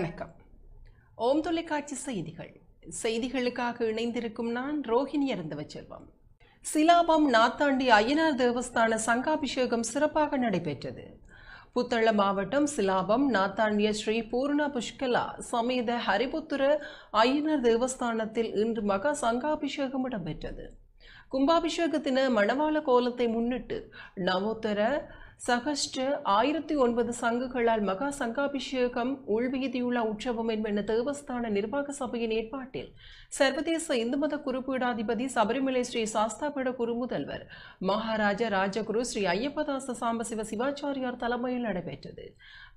வணக்கம். ஓம் தொலைக்காட்சி செய்திகள். செய்திகளுக்காக இணைந்திருக்கும் நான் ரோஹிணி அருந்தவச்செல்வம். சிலாபம் நாத்தாண்டி அய்யனார் தேவஸ்தான சங்காபிஷேகம் சிறப்பாக நடைபெற்றது. புத்தளம் மாவட்டம் சிலாபம் நாத்தாண்டிய ஸ்ரீ பூர்ண புஷ்கலா சமேத ஹரிபுத்திர அய்யனார் தேவஸ்தானத்தில் இன்று மகா சங்காபிஷேகம் இடம்பெற்றது. கும்பாபிஷேகத்தின மணவாள கோலத்தை முன்னிட்டு நவோத்தர சகஷ்ட 1009 சங்குகளால் மகா சங்காபிஷேகம் உள்வீதியுள்ள உற்சவம் என்பன தேவஸ்தான நிர்வாக சபையின் ஏற்பாட்டில் சர்வதேச இந்து மத குருபீடாதிபதி சபரிமலை ஸ்ரீ சாஸ்தாபீட குரு முதல்வர் மகாராஜா ராஜகுரு ஸ்ரீ ஐயப்பதாச சாம்பசிவ சிவாச்சாரியார் தலைமையில் நடைபெற்றது.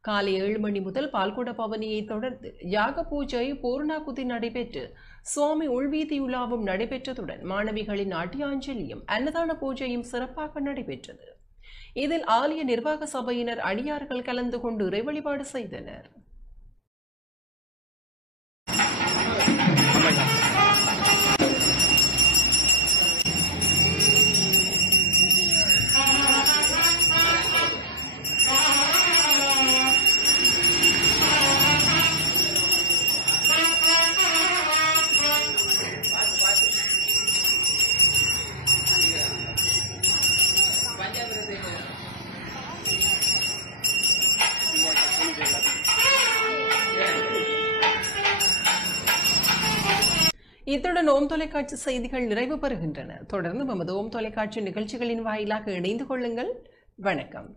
காலை 7 மணி முதல் பால்குட பவனியை தொடர்ந்து யாக பூஜை பூர்ணாகுதி நடைபெற்று சுவாமி உள்வீதியுலாவும் நடைபெற்றதுடன் மாணவிகளின் நாட்டியாஞ்சலியும் அன்னதான பூஜையும் சிறப்பாக நடைபெற்றது. இதில் ஆலய நிர்வாக சபையினர் அடியார்கள் கலந்து கொண்டு இறை வழிபாடு செய்தனர். இத்துடன் ஓம் தொலைக்காட்சி செய்திகள் நிறைவு பெறுகின்றன. தொடர்ந்து நமது ஓம் தொலைக்காட்சி நிகழ்ச்சிகளின் வாயிலாக இணைந்து கொள்ளுங்கள். வணக்கம்.